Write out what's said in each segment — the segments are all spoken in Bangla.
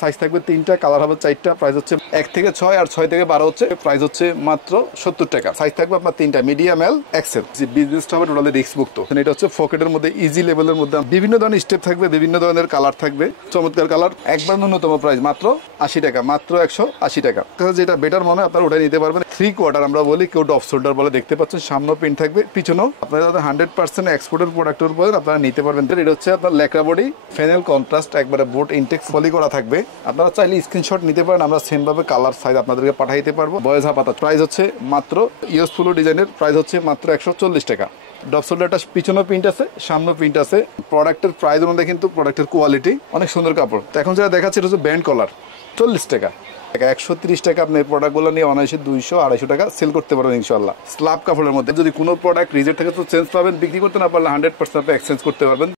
সাইজ থাকবে 3টা, কালার হবে 4টা, প্রাইস হচ্ছে 1 থেকে 6 আর 6 থেকে 12 হচ্ছে প্রাইস হচ্ছে মাত্র 70 টাকা। সাইজ থাকবে আপনার 3টা, মিডিয়াম, এল, এক্সেল। যে বিজনেসটা হবে টোটালি রিস্ক মুক্ত। এটা হচ্ছে পকেটের মধ্যে ইজি লেভেলের মধ্যে বিভিন্ন ধরনের স্টেপ থাকবে, বিভিন্ন ধরনের কালার থাকবে, চমৎকার কালার। একবার ন্যূনতম প্রাইস মাত্র 80 টাকা, মাত্র 180 টাকা। যেটা বেটার মনে হয় আপনারা ওটাই নিতে পারবেন। 3/4 আমরা বলি, কেউ অফ শোল্ডার বলে, দেখতে পাচ্ছেন সামনে প্রিন্ট থাকবে, পিছনেও আপনারা 100% এক্সপোর্টের প্রোডাক্টের উপর আপনারা নিতে পারবেন। এটা হচ্ছে আপনার লেকরা বডি, ফেনেল কন্ট্রাস্ট, একবারে বোট ইনটেক ফলি করা থাকবে। আপনারা চাইলে স্ক্রিনশট নিতে পারেন, আমরা সেম ভাবে কালার সাইজ আপনাদেরকে পাঠাইতে পারবো। বয়েজ হাপাতা প্রাইস হচ্ছে মাত্র ইউজফুল ডিজাইনের প্রাইস হচ্ছে মাত্র 140 টাকা। ডপ শোল্ডারটা পিছনেও প্রিন্ট আছে, সামনেও প্রিন্ট আছে। প্রোডাক্টের প্রাইস অনুযায়ী কিন্তু প্রোডাক্টের কোয়ালিটি অনেক সুন্দর কাপড়। তো এখন যেটা দেখাচ্ছে এটা হচ্ছে ব্যান্ড কলার, 40 টাকা। 130 টাকা আপনি এই প্রোডাক্টগুলো নিয়ে অনায়াসে 200-250 টাকা সেল করতে পারবেন ইনশাল্লাহ। স্ল্যাব কাপড়ের মধ্যে যদি কোনো প্রোডাক্ট রিজেক্ট থাকে তো চেঞ্জ পাবেন, বিক্রি করতে না পারলে 100% আপনি এক্সচেঞ্জ করতে পারবেন।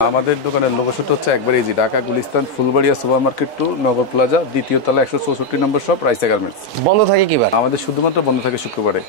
আমাদের দোকানের লোকেশনটা হচ্ছে একবার easy, Dhaka Gulistan Phulbaria super market to Nagar plaza, দ্বিতীয় তলা, 164 নম্বর শপ, রাইসা গার্মেন্টস। বন্ধ থাকে কিবার? আমাদের শুধুমাত্র বন্ধ থাকে শুক্রবারে।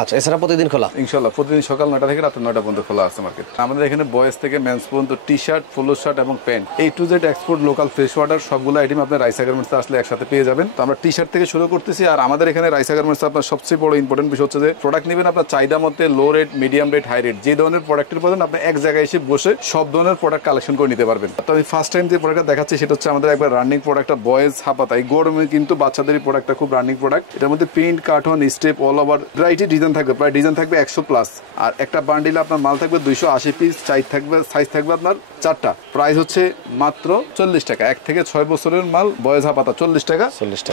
আচ্ছা, এছাড়া প্রতিদিন খোলা? ইনশাল্লাহ প্রতিদিন সকাল 9টা থেকে রাত 9টা পর্যন্ত খোলা আছে মার্কেট। আমাদের এখানে বয়েজ থেকে মেন্স পর্যন্ত টি শার্ট, পোলো শার্ট এবং pant, A to Z export, local fresh water সবগুলো আইটেম আপনার রাইসা গার্মেন্টসে আসলে একসাথে পেয়ে যাবেন। তো আমরা টি শার্ট থেকে শুরু করতেছি। আর আমাদের এখানে রাইসা গার্মেন্টস আপনার সবচেয়ে বড় ইম্পর্টেন্ট বিষয় হচ্ছে যে প্রোডাক্ট নেবেন আপনার চাহিদা মধ্যে, low rate, medium rate, high rate, যে ধরনের প্রোডাক্টের প্রয়োজন আপনি এক জায়গায় এসে বসে সব ধরনের প্রোডাক্ট কালেকশন করে নিতে পারবেন। তো আমি ফার্স্ট টাইম যে প্রোডাক্টটা দেখাচ্ছি সেটা হচ্ছে আমাদের একবার রানিং প্রোডাক্টটা বয়েজ হাপাতা। এই গরমে কিন্তু বাচ্চাদের প্রোডাক্টটা খুব রানিং প্রোডাক্ট। এটার মধ্যে print, carton, step, all over variety design থাকবে, প্রায় ডিজাইন থাকবে 100+। আর একটা বান্ডিলে আপনার মাল থাকবে 280 পিস, সাইজ থাকবে আপনার 4টা। প্রাইস হচ্ছে মাত্র 40 টাকা। 1 থেকে 6 বছরের মাল বয়েজ হাপাতা 40 টাকা।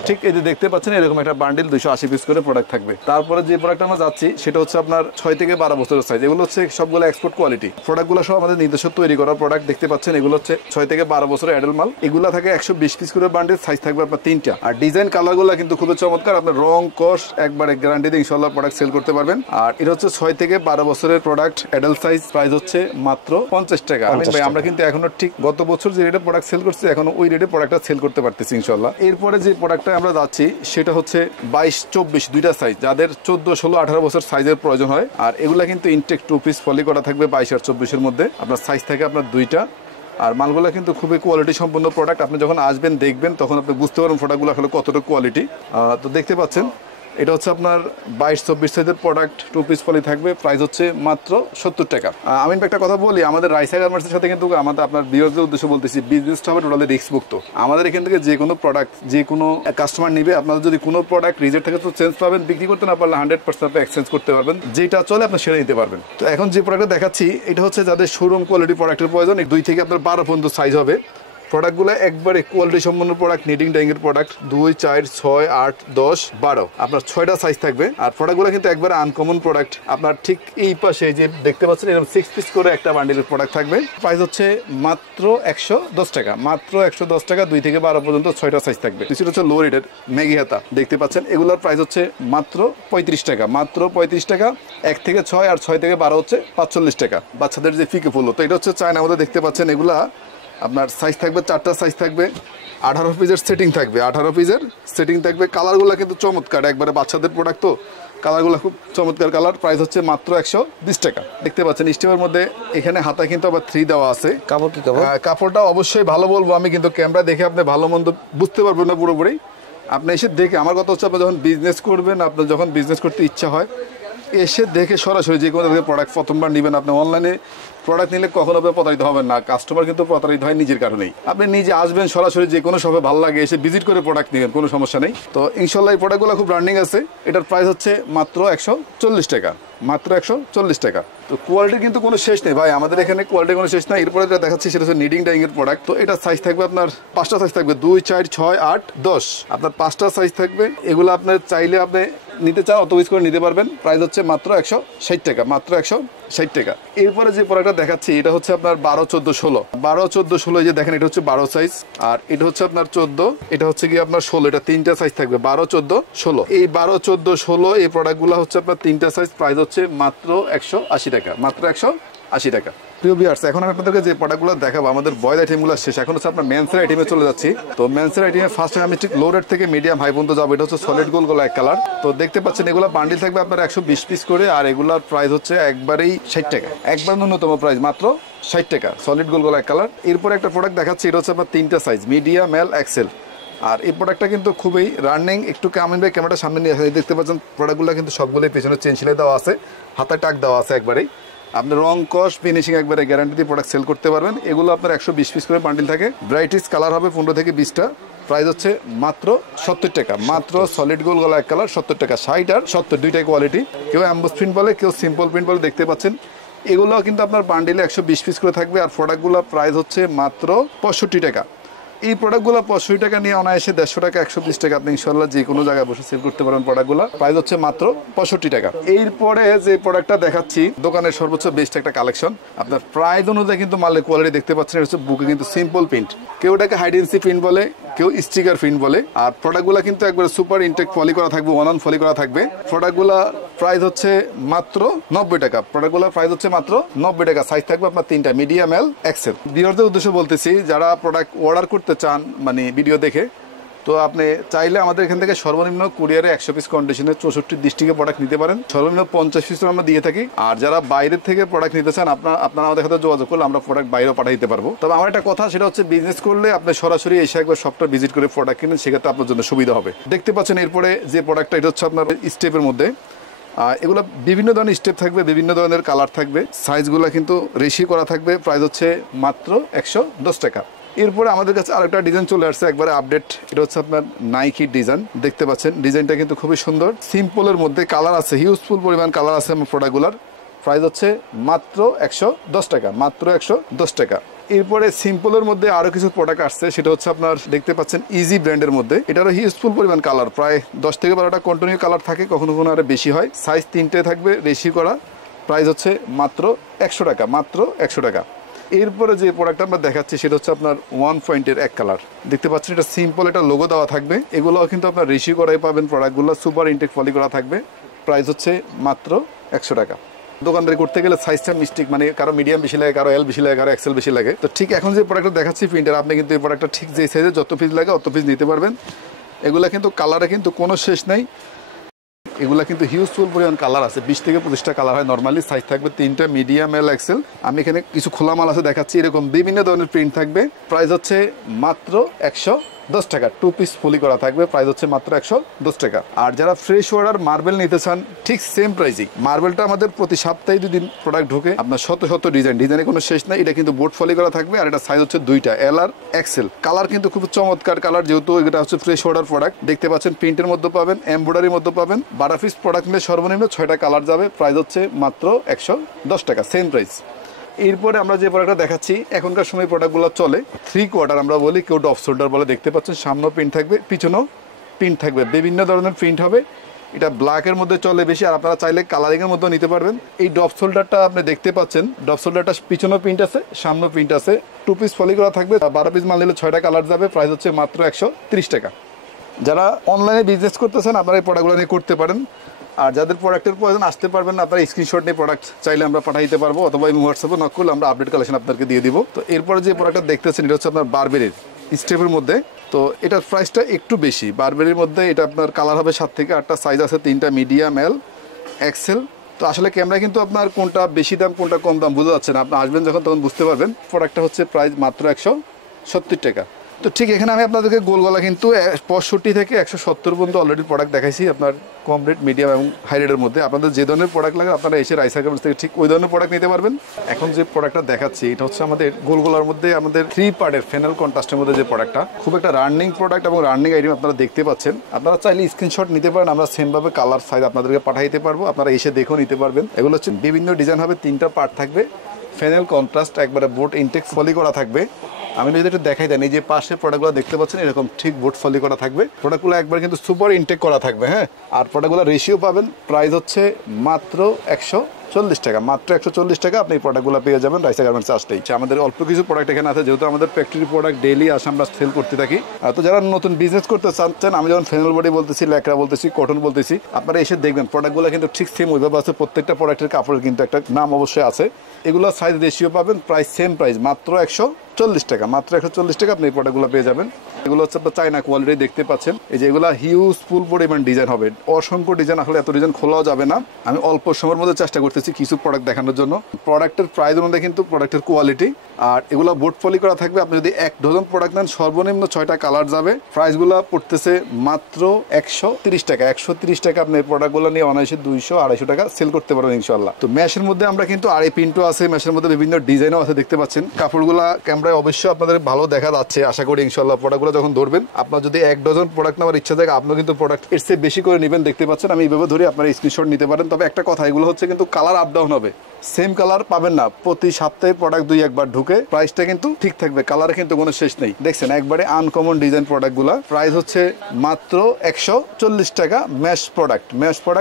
ঠিক এই যে দেখতে পাচ্ছেন এরকম একটা বান্ডিল 280 পিস করে প্রোডাক্ট থাকবে। তারপরে যে প্রোডাক্ট আমরা যাচ্ছি সেটা হচ্ছে আপনার 6 থেকে 12 বছরের সাইজ। এগুলো হচ্ছে সবগুলো এক্সপোর্ট কোয়ালিটি প্রোডাক্টগুলো, সব আমাদের নিজস্ব তৈরি করা প্রোডাক্ট। দেখতে পাচ্ছেন এগুলো হচ্ছে 6 থেকে 12 বছরের অ্যাডাল্ট মাল। এগুলো থাকে 120 পিস করে বান্ডিল, সাইজ থাকবে আপনার 3টা। আর ডিজাইন কালারগুলো কিন্তু খুবই চমৎকার। আপনার রং কস একবারে গ্যারান্টি দিয়ে ইনশাআল্লাহ প্রোডাক্ট সেল করতে পারবেন। আর এটা হচ্ছে 6 থেকে 12 বছরের প্রোডাক্ট, অ্যাডাল্ট সাইজ, প্রাইস হচ্ছে মাত্র 50 টাকা। আমরা কিন্তু এখনো ঠিক গত বছর যে রেটে প্রোডাক্ট সেল করছি এখনো ওই রেটে প্রোডাক্টটা সেল করতে পারতেছি ইনশাআল্লাহ। এরপরে যে প্রোডাক্টটা আমরা যাচ্ছি সেটা হচ্ছে 22-24 দুইটা সাইজ, যাদের 14, 16, 18 বছর সাইজের প্রয়োজন হয়। আর এগুলা কিন্তু ইনটেক 2 পিস ফলি করা থাকবে 22 আর 24-এর মধ্যে। আপনার সাইজ থাকে আপনার 2টা। আর মালগুলো কিন্তু খুবই কোয়ালিটি সম্পন্ন প্রোডাক্ট। আপনি যখন আসবেন দেখবেন তখন আপনি বুঝতে পারবেন প্রোডাক্টগুলো আসলে কতটা কোয়ালিটি। তো দেখতে পাচ্ছেন এটা হচ্ছে আপনার 22-24 সাইজের প্রোডাক্ট, 2 পিস ফলি থাকবে, প্রাইস হচ্ছে মাত্র 70 টাকা। আমি একটা কথা বলি, আমাদের রাইসা গার্মেন্টসের সাথে কিন্তু আমাদের আপনার ভিউয়ারদের উদ্দেশ্যে বলতেছি, বিজনেসটা হবে টোটালি রিস্ক মুক্ত। আমাদের এখান থেকে যে কোনো প্রোডাক্ট যে কোনো কাস্টমার নিবে, আপনাদের যদি কোনো প্রোডাক্ট রিজেক্ট থাকে তো চেঞ্জ পাবেন, বিক্রি করতে না পারলে 100% আপনি এক্সচেঞ্জ করতে পারবেন, যেটা চলে আপনি সেটা নিতে পারবেন। তো এখন যে প্রোডাক্টটা দেখাচ্ছি এটা হচ্ছে যাদের শোরুম কোয়ালিটি প্রোডাক্টের প্রয়োজন, 2 থেকে আপনার 12 পর্যন্ত সাইজ হবে। প্রোডাক্টগুলো একবারে কোয়ালিটি সম্পন্ন প্রোডাক্ট, নিডিং ডাইংয়ের প্রোডাক্ট, 2, 4, 6, 8, 10, 12 আপনার 6টা সাইজ থাকবে। আর প্রোডাক্টগুলো কিন্তু একবারে আনকমন প্রোডাক্ট। আপনার ঠিক এই পাশে যে দেখতে পাচ্ছেন এরকম 6 পিস করে একটা বান্ডিলের প্রোডাক্ট থাকবে। প্রাইস হচ্ছে মাত্র 110 টাকা, মাত্র 110 টাকা। 2 থেকে 12 পর্যন্ত 6টা সাইজ থাকবে। সেটা হচ্ছে লো রেটের মেগি হাতা, দেখতে পাচ্ছেন এগুলোর প্রাইস হচ্ছে মাত্র 35 টাকা, মাত্র 35 টাকা। 1 থেকে 6 আর 6 থেকে 12 হচ্ছে 45 টাকা। বাচ্চাদের যে ফিকে ফুল, তো এটা হচ্ছে চায়না মধ্যে, দেখতে পাচ্ছেন এগুলা আপনার সাইজ থাকবে 4টা সাইজ থাকবে, 18 পিসের সেটিং থাকবে, 18 পিসের সেটিং থাকবে। কালারগুলো কিন্তু চমৎকার, একবারে বাচ্চাদের প্রোডাক্ট তো কালারগুলো খুব চমৎকার কালার। প্রাইস হচ্ছে মাত্র 120 টাকা। দেখতে পাচ্ছেন স্টেপের মধ্যে এখানে হাতা কিন্তু আবার 3 দেওয়া আছে। কাপড় কি কাপড়? কাপড়টা অবশ্যই ভালো বলবো আমি, কিন্তু ক্যামেরা দেখে আপনি ভালো মন্দ বুঝতে পারবেন না পুরোপুরি। আপনি এসে দেখে, আমার কথা হচ্ছে আপনি যখন বিজনেস করবেন, আপনার যখন বিজনেস করতে ইচ্ছা হয় এসে দেখে সরাসরি যে কোনো প্রোডাক্ট প্রথমবার নেবেন। আপনি অনলাইনে প্রোডাক্ট নিলে কখনো প্রতারিত হবেন না। কাস্টমার কিন্তু প্রতারিত হয় নিজের কারণেই। আপনি নিজে আসবেন সরাসরি, যে কোনো শপে ভালো লাগে এসে ভিজিট করে প্রোডাক্ট নেবেন, কোনো সমস্যা নেই। তো ইনশাল্লাহ এই প্রোডাক্টগুলো খুব রানিং আছে। এটার প্রাইস হচ্ছে মাত্র 140 টাকা, মাত্র 140 টাকা। তো কোয়ালিটি কিন্তু কোনো শেষ নেই ভাই, আমাদের এখানে কোয়ালিটি কোনো শেষ নেই। এরপরে যেটা দেখাচ্ছি সেটা হচ্ছে নিডিং ডাইংয়ের প্রোডাক্ট। তো এটা সাইজ থাকবে আপনার 5টা সাইজ থাকবে, 2, 4, 6, 8, 10 আপনার 5টা সাইজ থাকবে। এগুলো আপনার চাইলে আপনি নিতে চান অত পিস করে নিতে পারবেন। প্রাইস হচ্ছে মাত্র 160 টাকা, মাত্র 160 টাকা। এরপরে যে প্রোডাক্টটা দেখাচ্ছি এটা হচ্ছে আপনার 12, 14, 16, 12, 14, 16 যে দেখেন এটা হচ্ছে 12 সাইজ। আর এটা হচ্ছে আপনার 14, এটা হচ্ছে কি আপনার 16। এটা 3টা সাইজ থাকবে, 12, 14, 16। এই 12, 14, 16 এই প্রোডাক্টগুলো হচ্ছে আপনার 3টা সাইজ। প্রাইস হচ্ছে মাত্র 180 টাকা, মাত্র 180 টাকা। প্রিয় ভিউয়ার্স, এখন আমি আপনাদেরকে যে প্রোডাক্টগুলো দেখাবো আমাদের বয়েজ আইটেমগুলো শেষ। এখন হচ্ছে আপনার মেন্সের আইটেমে চলে যাচ্ছি। তো মেন্সের আইটেমে ফার্স্ট আমি ঠিক লো রেট থেকে মিডিয়াম হাই পর্যন্ত যাবো। এটা হচ্ছে সলিড গোল গলা এক কালার। তো দেখতে পাচ্ছেন এগুলো বান্ডিল থাকবে আপনার 120 পিস করে, আর এগুলোর প্রাইস হচ্ছে একবারেই 60 টাকা, একবার ন্যূনতম প্রাইস মাত্র 60 টাকা, সলিড গোল গলা এক কালার। এরপরে একটা প্রোডাক্ট দেখাচ্ছি, এটা হচ্ছে আপনার 3টা সাইজ, মিডিয়াম, এল, এক্সেল। আর এই প্রোডাক্টটা কিন্তু খুবই রানিং। একটু কামিন ভাই ক্যামেরাটা সামনে নিয়ে আসে, দেখতে পাচ্ছেন প্রোডাক্টগুলো কিন্তু সবগুলোই পেছনে চেন সেলাই দেওয়া আছে, হাতায় টাক দেওয়া আছে একবারেই। আপনি রং কস ফিনিশিং একবারে গ্যারান্টি দিয়ে প্রোডাক্ট সেল করতে পারবেন। এগুলো আপনার 120 পিস করে বান্ডিল থাকে, ব্রাইটিস কালার হবে 15 থেকে 20টা। প্রাইস হচ্ছে মাত্র 70 টাকা, মাত্র সলিড গোল গলা এক কালার 70 টাকা। 60 আর 70 দুইটাই কোয়ালিটি, কেউ অ্যাম্বোস প্রিন্ট বলে, কেউ সিম্পল প্রিন্ট বলে। দেখতে পাচ্ছেন এগুলো কিন্তু আপনার বান্ডিলে 120 পিস করে থাকবে। আর প্রোডাক্টগুলো প্রাইস হচ্ছে মাত্র 65 টাকা। এই প্রোডাক্টগুলো 65 টাকা নিয়ে অনায়াসে 150 টাকা 120 টাকা আপনি ইনশাল্লাহ যে কোনো জায়গায় বসে সেল করতে পারেন। প্রোডাক্টগুলো প্রাইস হচ্ছে মাত্র 65 টাকা। এরপরে যে প্রোডাক্টটা দেখাচ্ছি দোকানের সর্বোচ্চ বেস্ট একটা কালেকশন। আপনার প্রাইস অনুযায়ী কিন্তু মালের কোয়ালিটি দেখতে পাচ্ছেন, এটা হচ্ছে বুকে কিন্তু সিম্পল প্রিন্ট, কেউ এটাকে হাইডেন্সি প্রিন্ট বলে, কেউ স্টিকার প্রিন্ট বলে। আর প্রোডাক্টগুলো কিন্তু একবার সুপার ইনটেক ফলি করা থাকবে, 1 অন ফলি করা থাকবে। প্রোডাক্টগুলো প্রাইস হচ্ছে মাত্র 90 টাকা, প্রোডাক্টগুলোর প্রাইস হচ্ছে মাত্র 90 টাকা। সাইজ থাকবে আপনার 3টা, মিডিয়াম, এল, এক্সেল। ভিউয়ারদের উদ্দেশ্যে বলতেছি, যারা প্রোডাক্ট অর্ডার করতে চান মানে ভিডিও দেখে, তো আপনি চাইলে আমাদের এখান থেকে সর্বনিম্ন কুরিয়ারে 100 পিস কন্ডিশনে 64 ডিস্ট্রিক্টে প্রোডাক্ট নিতে পারেন। সর্বনিম্ন 50 পিস আমরা দিয়ে থাকি। আর যারা বাইরের থেকে প্রোডাক্ট নিতে চান আপনারা আমাদের সাথে যোগাযোগ করলে আমরা প্রোডাক্ট বাইরেও পাঠিয়ে দিতে পারবো। তবে আমার একটা কথা, সেটা হচ্ছে বিজনেস করলে আপনি সরাসরি এসে একবার শপটা ভিজিট করে প্রোডাক্ট কিনেন, সেক্ষেত্রে আপনার জন্য সুবিধা হবে। দেখতে পাচ্ছেন এরপরে যে প্রোডাক্টটা, এটা হচ্ছে আপনার স্টেপের মধ্যে। এগুলো বিভিন্ন ধরনের স্টেপ থাকবে, বিভিন্ন ধরনের কালার থাকবে, সাইজগুলো কিন্তু রেশি করা থাকবে। প্রাইস হচ্ছে মাত্র 110 টাকা। এরপরে আমাদের কাছে আরেকটা ডিজাইন চলে আসছে, একবারে আপডেট। এটা হচ্ছে আপনার নাইকি ডিজাইন। দেখতে পাচ্ছেন ডিজাইনটা কিন্তু খুবই সুন্দর, সিম্পলের মধ্যে কালার আছে, হিউজফুল পরিমাণ কালার আছে আমার প্রোডাক্টগুলোর। প্রাইস হচ্ছে মাত্র 110 টাকা, মাত্র 110 টাকা। এরপরে সিম্পলের মধ্যে আরো কিছু প্রোডাক্ট আসছে, সেটা হচ্ছে আপনার দেখতে পাচ্ছেন ইজি ব্র্যান্ডের মধ্যে। এটারও হিউজফুল পরিমাণ কালার, প্রায় 10 থেকে 12টা কন্টিনিউ কালার থাকে, কখনো কখনো আরো বেশি হয়। সাইজ 3টে থাকবে, রেশি করা। প্রাইস হচ্ছে মাত্র 100 টাকা, মাত্র 100 টাকা। এরপরে যে প্রোডাক্ট আমরা দেখাচ্ছি সেটা হচ্ছে আপনার 1 পয়েন্টের এক কালার। দেখতে পাচ্ছেন এটা সিম্পল, এটা লোগো দেওয়া থাকবে। এগুলো কিন্তু আপনার রেশি করাই পাবেন, প্রোডাক্টগুলো সুপার ইনটেক ফলি করা থাকবে। প্রাইস হচ্ছে মাত্র 100 টাকা। দোকানদারি করতে গেলে সাইজটা মিস্টেক, মানে কারো মিডিয়াম বেশি লাগে, কারো এল বেশি লাগে, কারো এক্সেল বেশি লাগে। তো ঠিক এখন যে প্রোডাক্টটা দেখাচ্ছি প্রিন্টার, আপনি কিন্তু এই প্রোডাক্টটা ঠিক যে সাইজে যত পিস লাগে অত পিস নিতে পারবেন। এগুলো কিন্তু কালারে কিন্তু কোনো শেষ নেই, এগুলা কিন্তু হিউজফুল পরিমাণ কালার আছে, 20 থেকে 25টা কালার হয় নর্মালি। সাইজ থাকবে 3টা, মিডিয়াম, এল, এক্সেল। আমি এখানে কিছু খোলা মাল আছে দেখাচ্ছি, এরকম বিভিন্ন ধরনের প্রিন্ট থাকবে। প্রাইস হচ্ছে মাত্র 110 টাকা, 2 পিস ফলি করা থাকবে। প্রাইস হচ্ছে মাত্র 110 টাকা। আর যারা ফ্রেশ অর্ডার মার্বেল নিতে চান, ঠিক সেম প্রাইসই। মার্বেলটা আমাদের প্রতি সপ্তাহে 2 দিন প্রোডাক্ট ঢোকে, আপনার শত শত ডিজাইনের কোনো শেষ নাই। এটা কিন্তু বোর্ড ফলি করা থাকবে। আর এটা সাইজ হচ্ছে 2টা, এল আর এক্সেল। কালার কিন্তু খুব চমৎকার কালার, যেহেতু এটা হচ্ছে ফ্রেশ অর্ডার প্রোডাক্ট। দেখতে পাচ্ছেন প্রিন্টের মধ্যে পাবেন, এমব্রয়ডারির মধ্যে পাবেন। 12 পিস প্রোডাক্ট নিলে সর্বনিম্ন 6টা কালার যাবে। প্রাইস হচ্ছে মাত্র 110 টাকা, সেম প্রাইস। এরপরে আমরা যে প্রোডাক্টটা দেখাচ্ছি, এখনকার সময় প্রোডাক্টগুলো চলে 3 কোয়ার্টার আমরা বলি, কেউ ডফ শোল্ডার বলে। দেখতে পাচ্ছেন সামনেও প্রিন্ট থাকবে, পিছনেও প্রিন্ট থাকবে, বিভিন্ন ধরনের প্রিন্ট হবে। এটা ব্ল্যাকের মধ্যে চলে বেশি, আর আপনারা চাইলে কালারিংয়ের মধ্যেও নিতে পারবেন। এই ডফ শোল্ডারটা আপনি দেখতে পাচ্ছেন, ডফ শোল্ডারটা পিছনেও প্রিন্ট আছে, সামনেও প্রিন্ট আছে। 2 পিস ফলি করা থাকবে, 12 পিস মাল নিলে 6টা কালার যাবে। প্রাইস হচ্ছে মাত্র 130 টাকা। যারা অনলাইনে বিজনেস করতেছেন আপনারা এই প্রোডাক্টগুলো নিয়ে করতে পারেন। আর যাদের প্রোডাক্টের প্রয়োজন আসতে পারবেন না, আপনারা স্ক্রিনশট নিয়ে প্রোডাক্ট চাইলে আমরা পাঠিয়ে দিতে পারবো, অথবা হোয়াটসঅ্যাপে নক করলে আমরা আপডেট কালেকশন আপনাদেরকে দিয়ে দিব। তো এরপরে যে প্রোডাক্টটা দেখতেছেন এটা হচ্ছে আপনার বারবেরির স্টেপের মধ্যে। তো এটার প্রাইসটা একটু বেশি। বারবেরির মধ্যে এটা আপনার কালার হবে 7 থেকে 8টা, সাইজ আছে 3টা, মিডিয়াম, এল, এক্সেল। তো আসলে ক্যামেরায় কিন্তু আপনার কোনটা বেশি দাম কোনটা কম দাম বোঝা যাচ্ছে না, আপনি আসবেন যখন তখন বুঝতে পারবেন। প্রোডাক্টটা হচ্ছে প্রাইস মাত্র 170 টাকা। তো ঠিক এখানে আমি আপনাদেরকে গোলগলা কিন্তু 65 থেকে 170 পর্যন্ত অলরেডি প্রোডাক্ট দেখাইছি, আপনার কম রেট, মিডিয়াম এবং হাই রেটের মধ্যে। আপনাদের যে ধরনের প্রোডাক্ট লাগে আপনারা এসে রাইসা গার্মেন্টস থেকে ঠিক ওই ধরনের প্রোডাক্ট নিতে পারবেন। এখন যে প্রোডাক্টটা দেখাচ্ছি এটা হচ্ছে আমাদের গোলগলার মধ্যে আমাদের 3 পার্টের ফেনাল কন্ট্রাস্টের মধ্যে যে প্রোডাক্টটা, খুব একটা রানিং প্রোডাক্ট এবং রানিং আইটেম আপনারা দেখতে পাচ্ছেন। আপনারা চাইলে স্ক্রিনশট নিতে পারেন, আমরা সেমভাবে কালার সাইজ আপনাদেরকে পাঠিয়ে দিতে পারবো, আপনারা এসে দেখেও নিতে পারবেন। এগুলো হচ্ছে বিভিন্ন ডিজাইন হবে, 3টা পার্ট থাকবে, ফেনাল কন্ট্রাস্ট, একবারে বোর্ড ইনটেক ফলি করা থাকবে। আমি যদি একটু দেখাই দেন, এই যে পাশে প্রোডাক্টগুলো দেখতে পাচ্ছেন এরকম ঠিক বোর্ড ফলি করা থাকবে। প্রোডাক্টগুলো একবার কিন্তু সুপার ইনটেক করা থাকবে, হ্যাঁ। আর প্রোডাক্টগুলো রেশিও পাবেন। প্রাইস হচ্ছে মাত্র 140 টাকা, মাত্র 140 টাকা আপনি এই প্রোডাক্টগুলো পেয়ে যাবেন রাইসা গার্মেন্টসে আসলেই। আমাদের অল্প কিছু প্রোডাক্ট এখানে আছে, যেহেতু আমাদের ফ্যাক্টরি প্রোডাক্ট ডেইলি আসে আমরা সেল করতে থাকি। তো যারা নতুন বিজনেস করতে চাচ্ছেন, আমি যেমন ফেনাল বডি বলতেছি, ল্যাকড়া বলতেছি, কটন বলতেছি, আপনারা এসে দেখবেন প্রোডাক্টগুলো কিন্তু ঠিক সেম ওইভাবে আছে। প্রত্যেকটা প্রোডাক্টের কাপড়ের কিন্তু একটা নাম অবশ্যই আছে। এগুলো সাইজ রেশিও পাবেন, প্রাইস সেম প্রাইস, মাত্র 140 টাকা, মাত্র 140 টাকা আপনি এই প্রোডাক্টগুলো পেয়ে যাবেন। এগুলো হচ্ছে আপনার চায়না কোয়ালিটি দেখতে পাচ্ছেন। এই যে এগুলো হিউজ ফুল পরিমাণ ডিজাইন হবে, অসংখ্য ডিজাইন, আসলে এত ডিজাইন খোলাও যাবে না। আমি অল্প সময়ের মধ্যে চেষ্টা করতেছি কিছু প্রোডাক্ট দেখানোর জন্য। প্রোডাক্টের প্রাইস অনুযায়ী কিন্তু প্রোডাক্টের কোয়ালিটি, আর এগুলো বোর্ড ফলি করা থাকবে। আপনি যদি 1 ডজন প্রোডাক্ট নেন, সর্বনিম্ন 6টা কালার যাবে। প্রাইসগুলো পড়তেছে মাত্র 130 টাকা। 130 টাকা আপনি এই প্রোডাক্টগুলো নিয়ে অনায়াসে 200-250 টাকা সেল করতে পারবেন ইনশাল্লাহ। তো ম্যাশের মধ্যে আমরা কিন্তু আড়াই প্রিন্টও আছে, ম্যাশের মধ্যে বিভিন্ন ডিজাইনও আছে দেখতে পাচ্ছেন। কাপড়গুলো ক্যামেরায় অবশ্যই আপনাদের ভালো দেখা যাচ্ছে আশা করি ইনশাল্লাহ। প্রোডাক্টগুলো যখন ধরবেন, আপনার যদি 1 ডজন প্রোডাক্ট নেওয়ার ইচ্ছা থাকে, আপনিও কিন্তু প্রোডাক্ট এর চেয়ে বেশি করে নেবেন দেখতে পাচ্ছেন। আমি এইভাবে ধরে আপনারা স্ক্রিনশট নিতে পারেন। তবে একটা কথা, এগুলো হচ্ছে কিন্তু কালার আপ ডাউন হবে, সেম কালার পাবেন না। প্রতি সপ্তাহে প্রোডাক্ট 2-1 বার ঢুকে, প্রাইসটা কিন্তু ঠিক থাকবে, কালারে কিন্তু কোনো শেষ নেই। দেখছেন একবারে আনকমন ডিজাইন প্রোডাক্টগুলো। প্রাইস হচ্ছে মাত্র 140 টাকা। ম্যাশ প্রোডাক্ট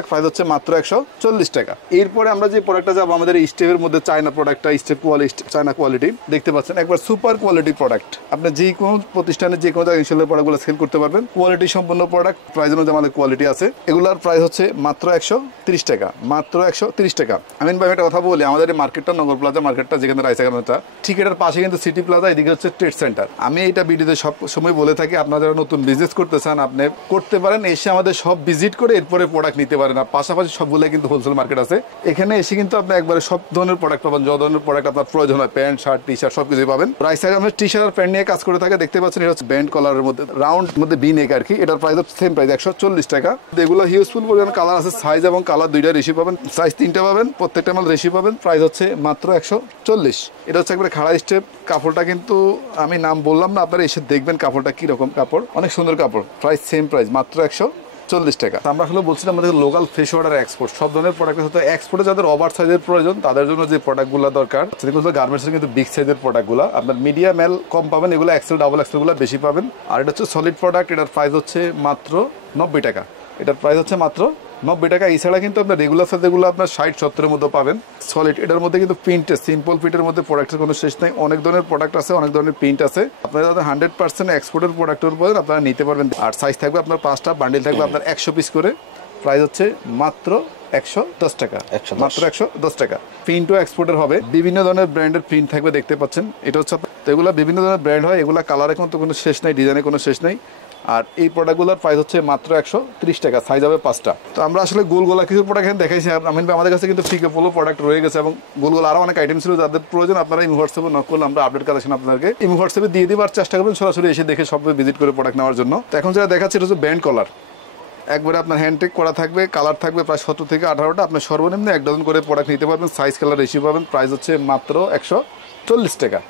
প্রাইস হচ্ছে মাত্র 140 টাকা। এরপরে আমরা যে প্রোডাক্টটা যাবো, আমাদের স্টেপের মধ্যে চায়না প্রোডাক্টটা, স্টেপ কোয়ালিটি, চায়না কোয়ালিটি দেখতে পাচ্ছেন, একবার সুপার কোয়ালিটি প্রোডাক্ট। আপনি যে কোনো প্রতিষ্ঠানে যে কোনো জায়গায় ইনশাল্লাহ প্রোডাক্টগুলো সেল করতে পারবেন। কোয়ালিটি সম্পন্ন প্রোডাক্ট, প্রাইস অনুযায়ী আমাদের কোয়ালিটি আছে। এগুলোর প্রাইস হচ্ছে মাত্র 130 টাকা, মাত্র 130 টাকা। আমিন ভাই একটা কথা বলি, আমাদের এই মার্কেটটা নগর প্লাজা মার্কেটটা, যেখানে রাইসা গার্মেন্টসটা, ঠিক এটার পাশে কিন্তু সিটি প্লাজা, এদিকে হচ্ছে ট্রেড সেন্টার। আমি এইটা ভিডিওতে সব সময় বলে থাকি, আপনারা যারা নতুন বিজনেস করতে চান, আপনি করতে পারেন, এসে আমাদের সব ভিজিট করে এরপরে প্রোডাক্ট নিতে পারেন। আর পাশাপাশি সবগুলো কিন্তু হোলসেল মার্কেট আছে। এখানে এসে কিন্তু আপনি একবারে সব ধরনের প্রোডাক্ট পাবেন, যত ধরনের প্রোডাক্ট আপনার প্রয়োজন হয়, প্যান্ট, শার্ট, টি শার্ট সবকিছু পাবেন। রাইসা গার্মেন্টস টি শার্ট আর প্যান্ট নিয়ে কাজ করে থাকে দেখতে পাচ্ছেন। এটা হচ্ছে ব্যান্ড কলারের মধ্যে, রাউন্ড মধ্যে বি নেক আর কি। এটার প্রাইস হচ্ছে সেম প্রাইস 140 টাকা। এগুলো হিউজফুল পরিমাণ কালার আছে, সাইজ এবং কালার দুইটা রেশি পাবেন, সাইজ 3টা পাবেন, প্রত্যেকটা মাল রেশি পাবেন। প্রাইস হচ্ছে মাত্র 140। এটা হচ্ছে একবারে খাড়া স্টেপ। কাপড়টা কিন্তু আমি নাম বললাম না, আপনারা এসে দেখবেন কাপড়টা কিরকম কাপড়, অনেক সুন্দর কাপড়। প্রাইস সেম প্রাইস, মাত্র 140 টাকা। আমরা আসলে বলছিলাম আমাদের লোকাল ফ্রেশ ওয়াটার এক্সপোর্ট, সব ধরনের প্রোডাক্ট হতো এক্সপোর্টে। যাদের ওভার সাইজের প্রয়োজন, তাদের জন্য যে প্রোডাক্টগুলো দরকার, সেগুলো গার্মেন্টসের কিন্তু বিগ সাইজের প্রোডাক্টগুলো আপনার মিডিয়াম এল কম পাবেন, এগুলো এক্সেল ডাবল এক্সেলগুলো বেশি পাবেন। আর এটা হচ্ছে সলিড প্রোডাক্ট, এটার প্রাইস হচ্ছে মাত্র 90 টাকা। এটার প্রাইস হচ্ছে মাত্র 90 টাকা। এছাড়া কিন্তু আপনার রেগুলার সাইজগুলো আপনার 60-70-এর মধ্যে পাবেন। সলিড, এটার মধ্যে কিন্তু প্রিন্টে সিম্পল ফিটের মধ্যে প্রোডাক্টের কোনো শেষ নেই। অনেক ধরনের প্রোডাক্ট আছে, অনেক ধরনের প্রিন্ট আছে। আপনারা যাদের 100% এক্সপোর্টের প্রোডাক্টের উপর আপনারা নিতে পারবেন। আর সাইজ থাকবে আপনার 5টা, বান্ডিল থাকবে আপনার 100 পিস করে। প্রাইস হচ্ছে মাত্র 110 টাকা, মাত্র 110 টাকা। প্রিন্টও এক্সপোর্টের হবে, বিভিন্ন ধরনের ব্র্যান্ডের প্রিন্ট থাকবে দেখতে পাচ্ছেন। এটা হচ্ছে তো এগুলো বিভিন্ন ধরনের ব্র্যান্ড হয়, এগুলো কালারে কিন্তু কোনো শেষ নেই, ডিজাইনে কোনো শেষ নেই। আর এই প্রোডাক্টগুলোর প্রাইস হচ্ছে মাত্র 130 টাকা, সাইজ হবে 5টা। তো আমরা আসলে গোলগোলা কিছু প্রোডাক্ট এখানে দেখাইছি। আমিন ভাই আমাদের কাছে কিন্তু ফিকে পোলো প্রোডাক্ট রয়ে গেছে, এবং গোলগোলা আরও অনেক আইটেম ছিল। যাদের প্রয়োজন আপনারা ইমো হোয়াটসঅ্যাপে নক করলে আমরা আপডেট কালেকশন আপনাদেরকে ইমো হোয়াটসঅ্যাপে দিয়ে দেওয়ার চেষ্টা করবেন। সরাসরি এসে দেখে সব ভিজিট করে প্রোডাক্ট নেওয়ার জন্য। তো এখন যেটা দেখাচ্ছে এটা হচ্ছে ব্যান্ড কলার, একবারে আপনার হ্যান্ডটেক করা থাকবে, কালার থাকবে প্রায় 17 থেকে 18টা। আপনি সর্বনিম্ন 1 ডজন করে প্রোডাক্ট নিতে পারবেন, সাইজ কালার রেশি পাবেন। প্রাইস হচ্ছে মাত্র 140 টাকা।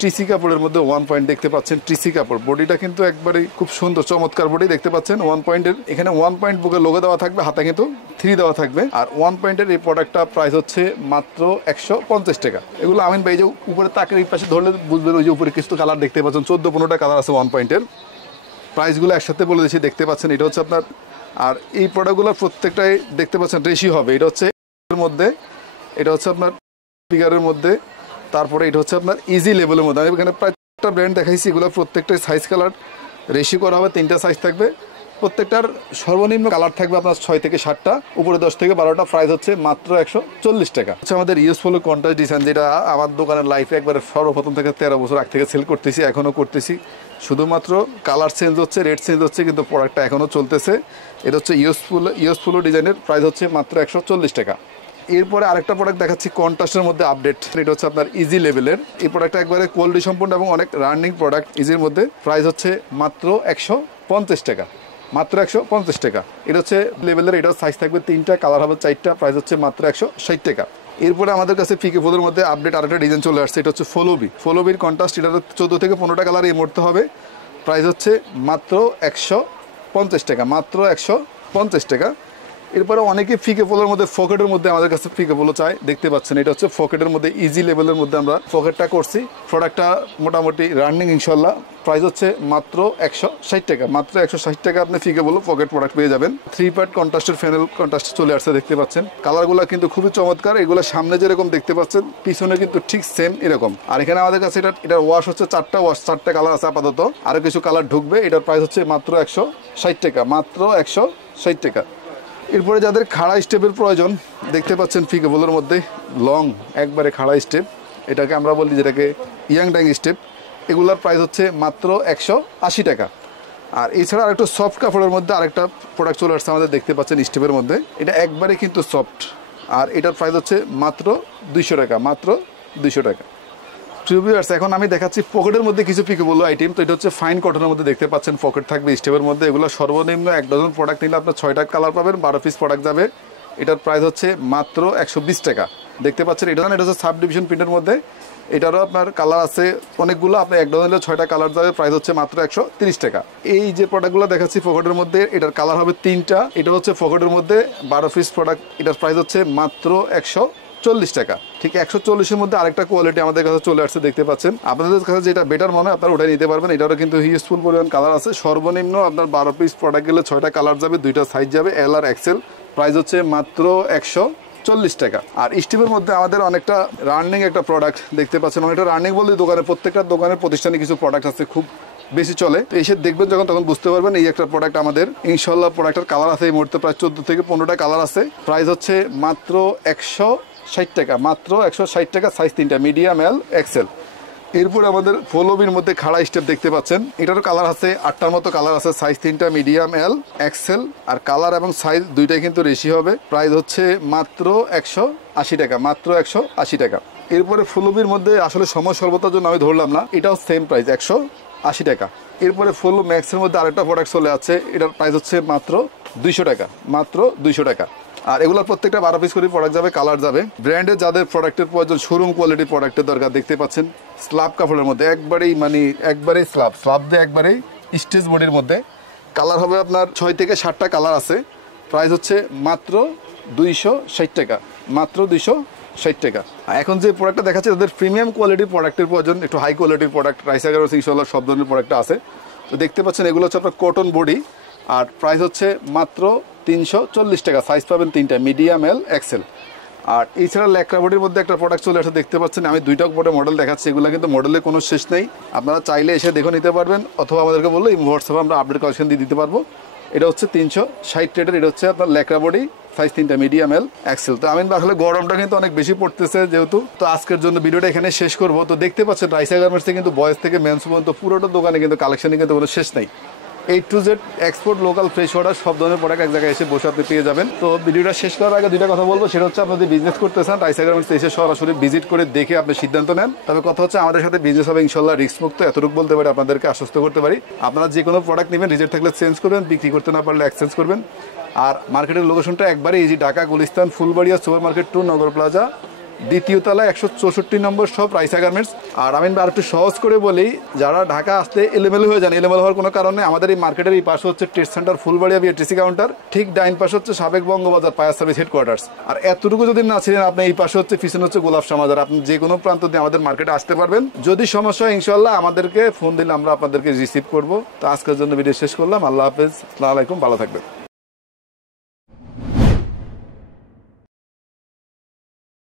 টিসি কাপড়ের মধ্যে 1 পয়েন্ট দেখতে পাচ্ছেন, টিসি কাপড়। বডিটা কিন্তু একবারে খুব সুন্দর চমৎকার বডি দেখতে পাচ্ছেন। 1 পয়েন্টের, এখানে 1 পয়েন্ট বুকে লোগো দেওয়া থাকবে, হাতে কিন্তু 3 দেওয়া থাকবে। আর 1 পয়েন্টের এই প্রোডাক্টটা প্রাইস হচ্ছে মাত্র 150 টাকা। এগুলো আমিন ভাই যে উপরে তাকের এই পাশে ধরলে বুঝবেন, ওই যে উপরে কিছু কালার দেখতে পাচ্ছেন, 14-15টা কালার আছে 1 পয়েন্টের। প্রাইসগুলো একসাথে বলে দিচ্ছি দেখতে পাচ্ছেন। এটা হচ্ছে আপনার, আর এই প্রোডাক্টগুলোর প্রত্যেকটাই দেখতে পাচ্ছেন রেশি হবে। এটা হচ্ছে এর মধ্যে, এটা হচ্ছে আপনার ফিগারের মধ্যে, তারপরে এটা হচ্ছে আপনার ইজি লেভেলের মধ্যে। আমি এখানে প্রায় 4টা ব্র্যান্ড দেখাইছি, এগুলো প্রত্যেকটাই সাইজ কালার রেশি করা হবে, 3টা সাইজ থাকবে। প্রত্যেকটার সর্বনিম্ন কালার থাকবে আপনার 6 থেকে 7টা, উপরে 10 থেকে 12টা। প্রাইস হচ্ছে মাত্র 140 টাকা। হচ্ছে আমাদের ইউজফুল কন্ট্রাস্ট ডিজাইন, যেটা আমার দোকানের লাইফে একবারে সর্বপ্রথম থেকে 13 বছর আগ থেকে সেল করতেছি, এখনও করতেছি। শুধুমাত্র কালার চেঞ্জ হচ্ছে, রেট চেঞ্জ হচ্ছে, কিন্তু প্রোডাক্টটা এখনও চলতেছে। এটা হচ্ছে ইউজফুল ডিজাইনের, প্রাইস হচ্ছে মাত্র 140 টাকা। এরপরে আরেকটা প্রোডাক্ট দেখাচ্ছি কন্ট্রাস্টের মধ্যে আপডেট। এটা হচ্ছে আপনার ইজি লেভেলের। এই প্রোডাক্টটা একবারে কোয়ালিটি সম্পন্ন এবং অনেক রানিং প্রোডাক্ট ইজির মধ্যে। প্রাইস হচ্ছে মাত্র 150 টাকা, মাত্র 150 টাকা। এটা হচ্ছে লেভেলের, এটা সাইজ থাকবে 3টা, কালার হবে 4টা। প্রাইস হচ্ছে মাত্র 160 টাকা। এরপরে আমাদের কাছে ফিকে ফোলোর মধ্যে আপডেট আরেকটা ডিজাইন চলে আসছে। এটা হচ্ছে ফলোবির কন্ট্রাস্ট। এটা 14 থেকে 15টা কালার এই মুহূর্তে হবে। প্রাইস হচ্ছে মাত্র 150 টাকা, মাত্র 150 টাকা। এরপরে অনেকে ফিকে পোলোর মধ্যে পকেটের মধ্যে আমাদের কাছে ফিকে পোলো চায়, দেখতে পাচ্ছেন এটা হচ্ছে পকেটের মধ্যে ইজি লেভেলের মধ্যে আমরা পকেটটা করছি। প্রোডাক্টটা মোটামুটি রানিং ইনশাল্লাহ। প্রাইস হচ্ছে মাত্র 160 টাকা, মাত্র 160 টাকা আপনি ফিকে পোলো পকেট প্রোডাক্ট পেয়ে যাবেন। 3 পার্ট কন্ট্রাস্টের ফ্যানেল কন্ট্রাস্ট চলে আসছে, দেখতে পাচ্ছেন। কালারগুলো কিন্তু খুবই চমৎকার, এগুলো সামনে যেরকম দেখতে পাচ্ছেন পিছনে কিন্তু ঠিক সেম এরকম। আর এখানে আমাদের কাছে এটার ওয়াশ হচ্ছে 4টা ওয়াশ, 4টা কালার আছে আপাতত, আরো কিছু কালার ঢুকবে। এটার প্রাইস হচ্ছে মাত্র 160 টাকা, মাত্র 160 টাকা। এরপরে যাদের খাড়া স্টেপের প্রয়োজন, দেখতে পাচ্ছেন ফিকে পোলোর মধ্যে লং একবারে খাড়া স্টেপ, এটাকে আমরা বলি যেটাকে ইয়াং ডাইং স্টেপ, এগুলোর প্রাইস হচ্ছে মাত্র 180 টাকা। আর এছাড়া আরেকটা সফট কাপড়ের মধ্যে আরেকটা প্রোডাক্ট চলে আসছে আমাদের, দেখতে পাচ্ছেন স্টেপের মধ্যে, এটা একবারে কিন্তু সফট। আর এটার প্রাইস হচ্ছে মাত্র 200 টাকা, মাত্র 200 টাকা। ভিউয়ার্স, এখন আমি দেখাচ্ছি পকেটের মধ্যে কিছু ফিকে পোলো আইটেম। তো এটা হচ্ছে ফাইন কটনের মধ্যে, দেখতে পাচ্ছেন পকেট থাকবে স্টেপের মধ্যে। এগুলো সর্বনিম্ন 1 ডজন প্রোডাক্ট নিলে আপনার 6টা কালার পাবেন, 12 পিস প্রোডাক্ট যাবে। এটার প্রাইস হচ্ছে মাত্র 120 টাকা। দেখতে পাচ্ছেন এটা হচ্ছে সাব ডিভিশন প্রিন্টের মধ্যে, এটারও আপনার কালার আছে অনেকগুলো, আপনি 1 ডজন নিলে 6টা কালার যাবে, প্রাইস হচ্ছে মাত্র 130 টাকা। এই যে প্রোডাক্টগুলো দেখাচ্ছি পকেটের মধ্যে, এটার কালার হবে 3টা। এটা হচ্ছে পকেটের মধ্যে 12 পিস প্রোডাক্ট, এটার প্রাইস হচ্ছে মাত্র 140 টাকা। ঠিক 140-এর মধ্যে আরেকটা কোয়ালিটি আমাদের কাছে চলে আসছে, দেখতে পাচ্ছেন। আপনাদের কাছে যেটা বেটার মনে হয় আপনারা ওটাই নিতে পারবেন। এটারও কিন্তু ইউজফুল পরিমাণ কালার আছে। সর্বনিম্ন আপনার 12 পিস প্রোডাক্ট গেলে 6টা কালার যাবে, 2টা সাইজ যাবে, এল আর এক্সেল। প্রাইস হচ্ছে মাত্র 140 টাকা। আর স্টিপের মধ্যে আমাদের অনেকটা রানিং একটা প্রোডাক্ট, দেখতে পাচ্ছেন। অনেকটা রানিং বলতে দোকানে প্রত্যেকটা দোকানের প্রতিষ্ঠানে কিছু প্রোডাক্ট আছে, খুব বেশি চলে। তো এসে দেখবেন যখন, তখন বুঝতে পারবেন। এই একটা প্রোডাক্ট আমাদের ইনশাল্লাহ, প্রোডাক্টের কালার আছে এই মুহূর্তে প্রায় 14 থেকে 15টা কালার আছে। প্রাইস হচ্ছে মাত্র 160 টাকা, মাত্র 160 টাকা। সাইজ 3টা, মিডিয়াম, এল, এক্সেল। এরপর আমাদের ফলোবির মধ্যে খাড়া স্টেপ দেখতে পাচ্ছেন, এটারও কালার আছে 8টার মতো কালার আছে। সাইজ 3টা, মিডিয়াম, এল, এক্সেল। আর কালার এবং সাইজ দুইটাই কিন্তু রেশি হবে। প্রাইস হচ্ছে মাত্র 180 টাকা, মাত্র 180 টাকা। এরপরে ফলোবির মধ্যে আসলে সময় স্বল্পতার জন্য আমি ধরলাম না, এটাও সেম প্রাইস 180 টাকা। এরপরে ফলো ম্যাক্সের মধ্যে আরেকটা প্রোডাক্ট চলে আছে, এটার প্রাইস হচ্ছে মাত্র 200 টাকা, মাত্র 200 টাকা। আর এগুলোর প্রত্যেকটা 12 পিস করে প্রোডাক্ট যাবে, কালার যাবে। ব্র্যান্ডের যাদের প্রোডাক্টের প্রয়োজন, শোরুম কোয়ালিটির প্রোডাক্টের দরকার, দেখতে পাচ্ছেন স্ল্যাব কাপড়ের মধ্যে একবারেই, মানে একবারেই স্ল্যাব দিয়ে একবারেই স্টেজ বডির মধ্যে। কালার হবে আপনার 6 থেকে 7টা কালার আছে। প্রাইস হচ্ছে মাত্র 260 টাকা, মাত্র 260 টাকা। এখন যে প্রোডাক্টটা দেখাচ্ছে তাদের প্রিমিয়াম কোয়ালিটির প্রোডাক্টের প্রয়োজন, একটু হাই কোয়ালিটির প্রোডাক্ট। রাইসা গার্মেন্টস ইনশাআল্লাহ সব ধরনের প্রোডাক্ট আছে। তো দেখতে পাচ্ছেন এগুলো হচ্ছে আপনার কটন বডি, আর প্রাইস হচ্ছে মাত্র 340 টাকা। সাইজ পাবেন 3টা, মিডিয়াম, এল, এক্সেল। আর এছাড়া ল্যাকড়া বডির মধ্যে একটা প্রোডাক্ট চলে আসে, দেখতে পাচ্ছেন। আমি 2টা মডেল দেখাচ্ছি, এগুলো কিন্তু মডেলের কোনো শেষ নেই, আপনারা চাইলে এসে দেখে নিতে পারবেন, অথবা আমাদেরকে বললে এই হোয়াটসঅ্যাপে আমরা আপডেট কালেকশন দিয়ে দিতে পারবো। এটা হচ্ছে 360 রেটের, এটা হচ্ছে আপনার ল্যাকড়া বডি, সাইজ 3টা, মিডিয়াম, এল, এক্সেল। তো আমি আসলে গরমটা কিন্তু অনেক বেশি পড়তেছে যেহেতু, তো আজকের জন্য ভিডিওটা এখানে শেষ করবো। তো দেখতে পাচ্ছেন রাইসা গার্মেন্টসে কিন্তু বয়েজ থেকে মেন্স পর্যন্ত পুরোটা দোকানে কিন্তু কালেকশনে কিন্তু কোনো শেষ নাই। A to Z export, local, fresh order, সব ধরনের প্রোডাক্ট এক জায়গায় এসে বসে আপনি পেয়ে যাবেন। তো ভিডিওটা শেষ করার আগে 2টা কথা বলবো, সেটা হচ্ছে আপনাদের বিজনেস করতে চান, রাইসা গার্মেন্টসে এসে সরাসরি ভিজিট করে দেখে আপনি সিদ্ধান্ত নেন। তবে কথা হচ্ছে আমাদের সাথে বিজনেস হবে ইনশাল্লাহ রিস্ক মুক্ত, এতটুকু বলতে পারি, আপনাদেরকে আশ্বস্ত করতে পারি। আপনারা যে কোনো প্রোডাক্ট নেবেন, রিজেক্ট থাকলে চেঞ্জ করবেন, বিক্রি করতে না পারলে এক্সচেঞ্জ করবেন। আর মার্কেটের লোকেশনটা একবারে easy, Dhaka Gulistan Phulbaria super market 2 নগর প্লাজা, 2য় তলা, 164 নম্বর শপ, রাইসা গার্মেন্টস। আর আমি আর একটু সহজ করে বলি, যারা ঢাকা আসতে এলোমেলো হয়ে যান, এলোমেলো হওয়ার কোনো কারণে, আমাদের এই মার্কেটের এই পাশে হচ্ছে trade centre Phulbaria BRTC counter, ঠিক ডাইন পাশে হচ্ছে সাবেক বঙ্গবাজার ফায়ার সার্ভিস হেডকোয়ার্টার্স। আর এতটুকু যদি না ছিলেন আপনি, এই পাশে হচ্ছে, পিছনে হচ্ছে গোলাপ সমাজার, আপনি যে কোনো প্রান্ত দিয়ে আমাদের মার্কেটে আসতে পারবেন। যদি সমস্যা হয় ইনশাল্লাহ আমাদেরকে ফোন দিলে আমরা আপনাদেরকে রিসিভ করবো। তো আজকের জন্য ভিডিও শেষ করলাম, আল্লাহ হাফেজ, আসসালামু আলাইকুম, ভালো থাকবেন।